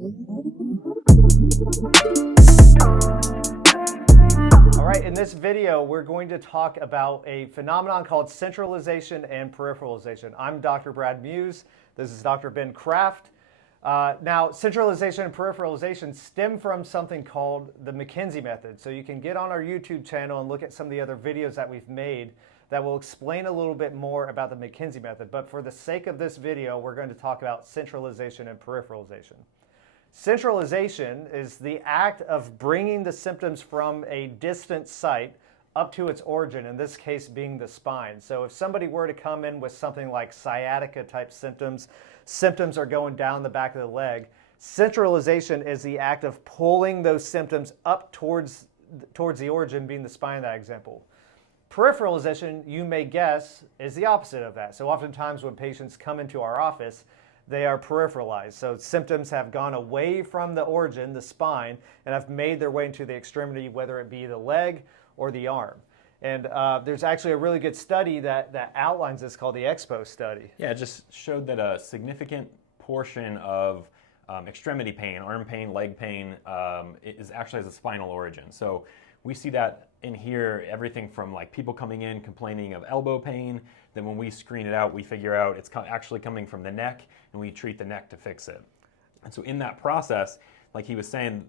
All right, in this video, we're going to talk about a phenomenon called centralization and peripheralization. I'm Dr. Brad Muse. This is Dr. Ben Kraft. Now, centralization and peripheralization stem from something called the McKenzie Method. So you can get on our YouTube channel and look at some of the other videos that we've made that will explain a little bit more about the McKenzie Method. But for the sake of this video, we're going to talk about centralization and peripheralization. Centralization is the act of bringing the symptoms from a distant site up to its origin, in this case being the spine. So if somebody were to come in with something like sciatica type symptoms, symptoms are going down the back of the leg, centralization is the act of pulling those symptoms up towards the origin, being the spine in that example. Peripheralization, you may guess, is the opposite of that. So oftentimes when patients come into our office, they are peripheralized. So symptoms have gone away from the origin, the spine, and have made their way into the extremity, whether it be the leg or the arm. And there's actually a really good study that outlines this called the Expo study. Yeah, it just showed that a significant portion of extremity pain, arm pain, leg pain, is actually has a spinal origin. So we see that in here, everything from like people coming in complaining of elbow pain, then when we screen it out, we figure out it's actually coming from the neck, and we treat the neck to fix it. And so in that process, like he was saying,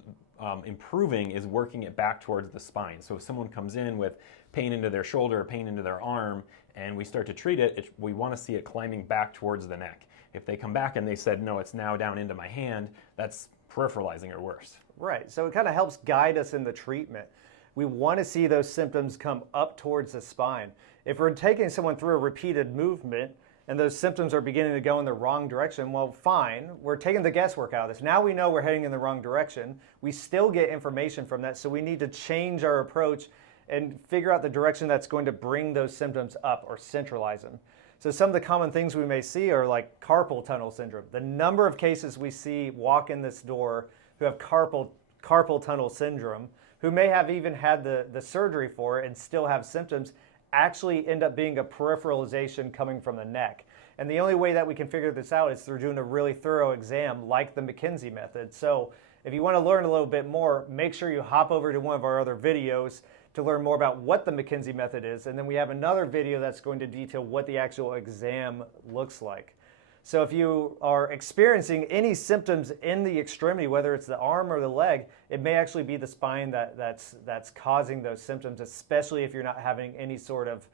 improving is working it back towards the spine. So if someone comes in with pain into their shoulder, pain into their arm, and we start to treat it, we want to see it climbing back towards the neck. If they come back and they said, no, it's now down into my hand, that's peripheralizing or worse. Right, so it kind of helps guide us in the treatment. We want to see those symptoms come up towards the spine. If we're taking someone through a repeated movement and those symptoms are beginning to go in the wrong direction, well, fine, we're taking the guesswork out of this. Now we know we're heading in the wrong direction. We still get information from that, so we need to change our approach and figure out the direction that's going to bring those symptoms up or centralize them. So some of the common things we may see are like carpal tunnel syndrome. The number of cases we see walk in this door who have carpal tunnel syndrome, who may have even had the surgery for it and still have symptoms, actually end up being a peripheralization coming from the neck. And the only way that we can figure this out is through doing a really thorough exam like the McKenzie Method. So if you want to learn a little bit more, make sure you hop over to one of our other videos to learn more about what the McKenzie Method is. And then we have another video that's going to detail what the actual exam looks like. So if you are experiencing any symptoms in the extremity, whether it's the arm or the leg, it may actually be the spine that's causing those symptoms, especially if you're not having any sort of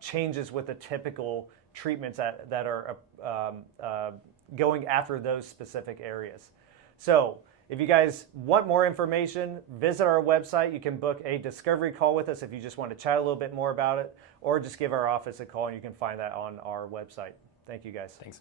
changes with the typical treatments that are going after those specific areas. So if you guys want more information, visit our website. You can book a discovery call with us if you just want to chat a little bit more about it, or just give our office a call, and you can find that on our website. Thank you, guys. Thanks.